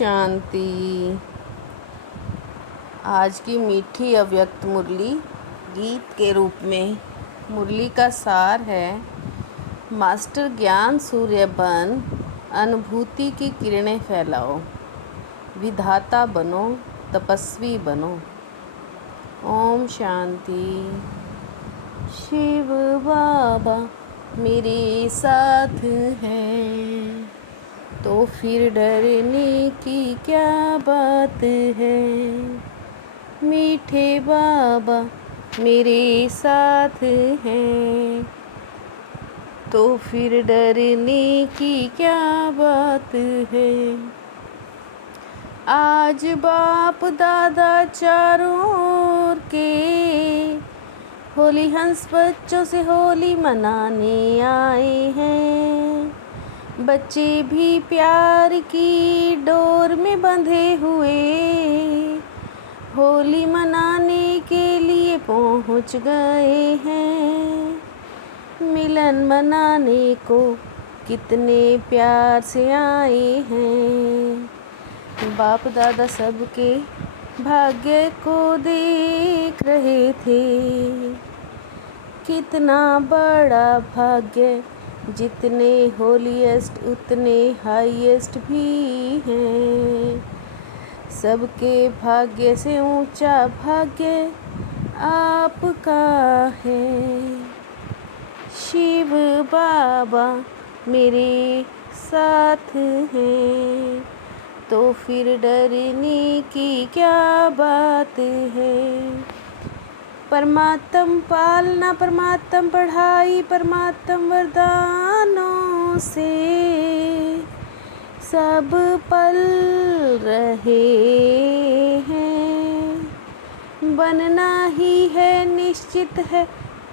शांति। आज की मीठी अव्यक्त मुरली गीत के रूप में मुरली का सार है। मास्टर ज्ञान सूर्य बन, अनुभूति की किरणें फैलाओ, विधाता बनो, तपस्वी बनो। ओम शांति। शिव बाबा मेरे साथ हैं, तो फिर डरने की क्या बात है। मीठे बाबा मेरे साथ हैं, तो फिर डरने की क्या बात है। आज बाप दादा चारों ओर के होली हंस बच्चों से होली मनाने आए हैं। बच्चे भी प्यार की डोर में बंधे हुए होली मनाने के लिए पहुंच गए हैं। मिलन मनाने को कितने प्यार से आए हैं। बाप दादा सबके भाग्य को देख रहे थे। कितना बड़ा भाग्य, जितने होलीएस्ट उतने हाईएस्ट भी हैं। सबके भाग्य से ऊंचा भाग्य आपका है। शिव बाबा मेरे साथ हैं, तो फिर डरने की क्या बात है। परमात्म पालना, परमात्म पढ़ाई, परमात्म वरदानों से सब पल रहे हैं। बनना ही है, निश्चित है,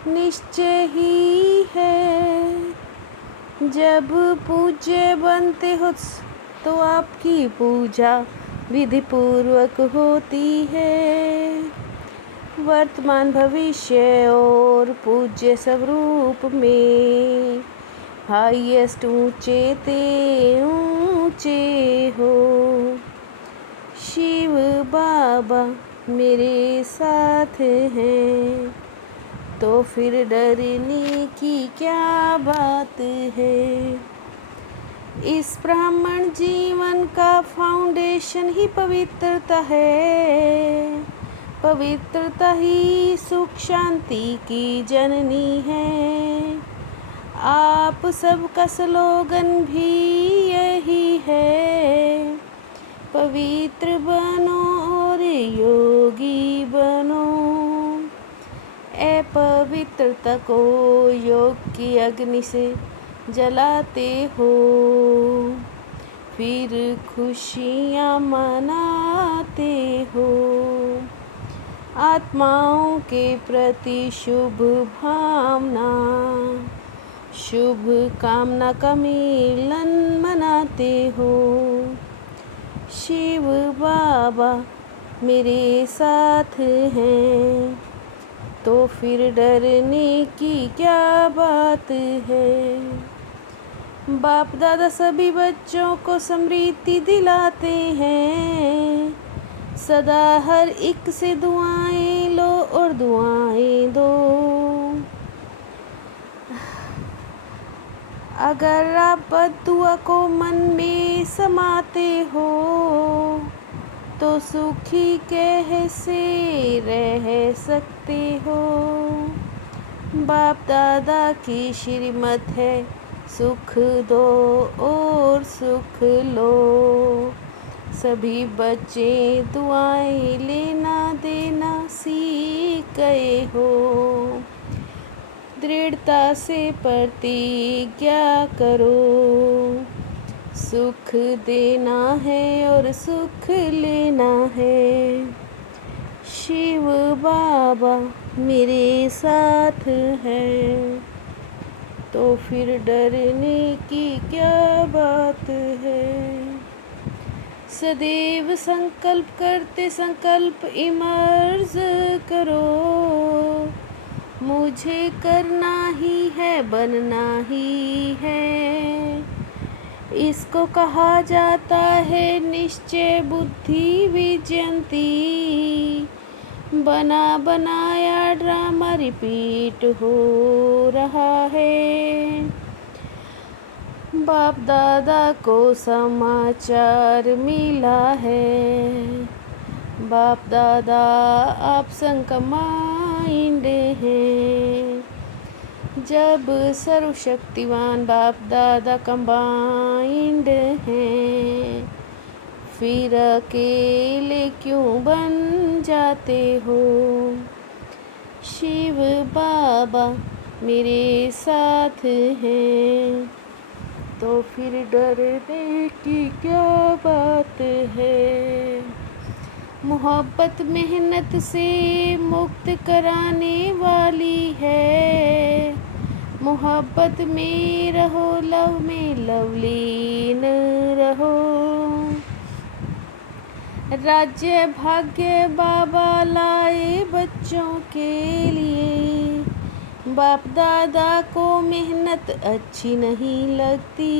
निश्चय ही है। जब पूज्य बनते हो तो आपकी पूजा विधि पूर्वक होती है। वर्तमान भविष्य और पूज्य स्वरूप में हाईएस्ट ऊंचे ते ऊंचे हो। शिव बाबा मेरे साथ हैं, तो फिर डरने की क्या बात है। इस ब्राह्मण जीवन का फाउंडेशन ही पवित्रता है। पवित्रता ही सुख शांति की जननी है। आप सबका स्लोगन भी यही है, पवित्र बनो और योगी बनो। अपवित्रता को योग की अग्नि से जलाते हो, फिर खुशियाँ मनाते हो। आत्माओं के प्रति शुभ भावना, शुभ कामना का मिलन मनाते हो। शिव बाबा मेरे साथ हैं, तो फिर डरने की क्या बात है। बाप दादा सभी बच्चों को समृद्धि दिलाते हैं। सदा हर एक से दुआएं लो और दुआएं दो। अगर आप बद्दुआ को मन में समाते हो, तो सुखी कैसे रह सकते हो। बाप दादा की श्रीमत है, सुख दो और सुख लो। सभी बच्चे दुआएं लेना देना सीख गए हो। दृढ़ता से प्रतिज्ञा करो, सुख देना है और सुख लेना है। शिव बाबा मेरे साथ हैं, तो फिर डरने की क्या बात है। सदैव संकल्प करते संकल्प इमर्ज करो। मुझे करना ही है, बनना ही है। इसको कहा जाता है निश्चय बुद्धि विजयंती। बना बनाया ड्रामा रिपीट हो रहा है। बाप दादा को समाचार मिला है। बाप दादा आप संकमाइंड हैं। जब सर्वशक्तिवान बाप दादा कंबाइंड हैं, फिर अकेले क्यों बन जाते हो। शिव बाबा मेरे साथ हैं, तो फिर डरने की क्या बात है। मोहब्बत मेहनत से मुक्त कराने वाली है। मोहब्बत में रहो, लव में लवलीन रहो। राज्य भाग्य बाबा लाए बच्चों के लिए। बाप दादा को मेहनत अच्छी नहीं लगती।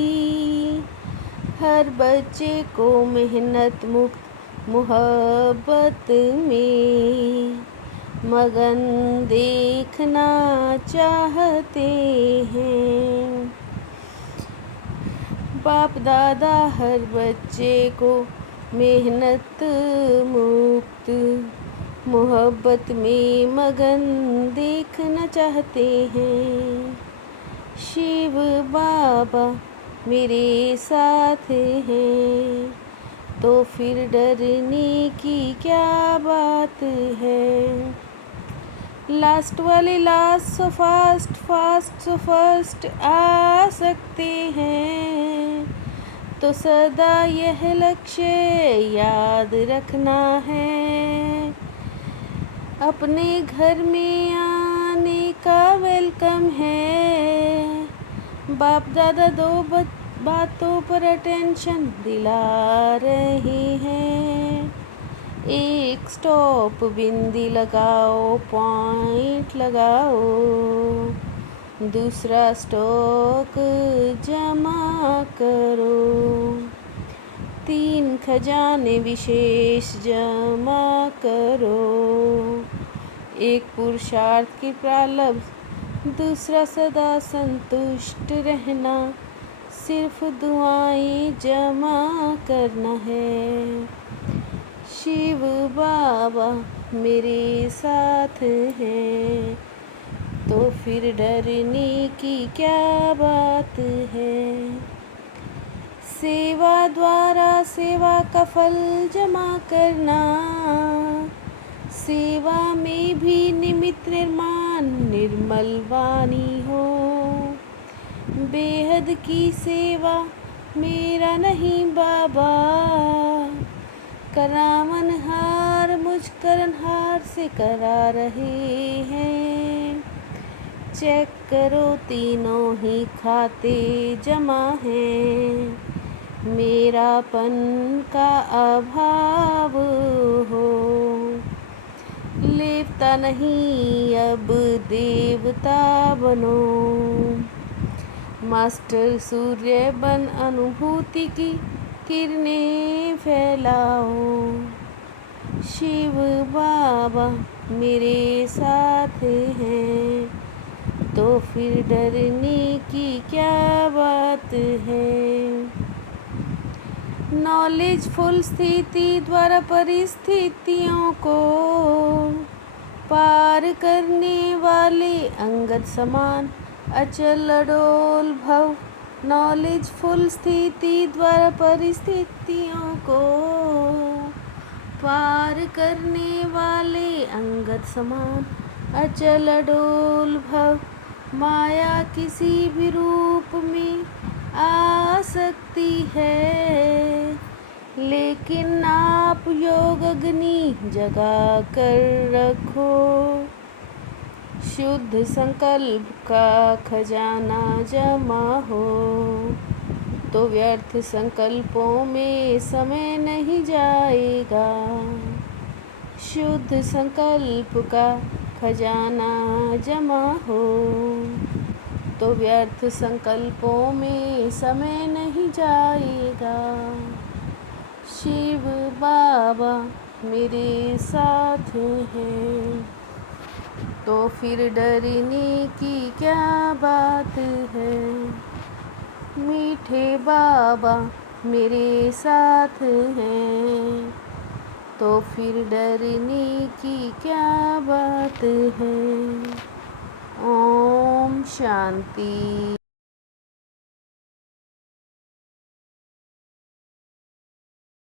हर बच्चे को मेहनत मुक्त मोहब्बत में मगन देखना चाहते हैं। बाप दादा हर बच्चे को मेहनत मुक्त मोहब्बत में मगन देखना चाहते हैं। शिव बाबा मेरे साथ हैं, तो फिर डरने की क्या बात है। लास्ट वाले last so fast, fast so first आ सकते हैं, तो सदा यह लक्ष्य याद रखना है। अपने घर में आने का वेलकम है। बाप दादा दो बातों पर अटेंशन दिला रहे हैं। एक स्टॉप बिंदी लगाओ, पॉइंट लगाओ। दूसरा स्टॉक जमा करो। 3 खजाने विशेष जमा करो। एक पुरुषार्थ की प्रारब्ध, दूसरा सदा संतुष्ट रहना। सिर्फ दुआएं जमा करना है। शिव बाबा मेरे साथ हैं, तो फिर डरने की क्या बात है। सेवा द्वारा सेवा का फल जमा करना। सेवा में भी निमित्त निर्माण निर्मल वाणी हो। बेहद की सेवा मेरा नहीं बाबा। करावन हार मुझ करनहार से करा रहे हैं। चेक करो तीनों ही खाते जमा हैं। मेरापन का अभाव हो। लेवता नहीं अब देवता बनो। मास्टर सूर्य बन अनुभूति की किरणें फैलाओ। शिव बाबा मेरे साथ हैं, तो फिर डरने की क्या बात है। नॉलेजफुल स्थिति द्वारा परिस्थितियों को पार करने वाले अंगद समान अचल अडोल भव। नॉलेजफुल स्थिति द्वारा परिस्थितियों को पार करने वाले अंगद समान अचल अडोल भव। माया किसी भी रूप में आ सकती है, लेकिन आप योग अग्नि जगा कर रखो। शुद्ध संकल्प का खजाना जमा हो, तो व्यर्थ संकल्पों में समय नहीं जाएगा। शुद्ध संकल्प का खजाना जमा हो, तो व्यर्थ संकल्पों में समय नहीं जाएगा। शिव बाबा मेरे साथ हैं, तो फिर डरने की क्या बात है। मीठे बाबा मेरे साथ हैं, तो फिर डरने की क्या बात है। ओम शांति।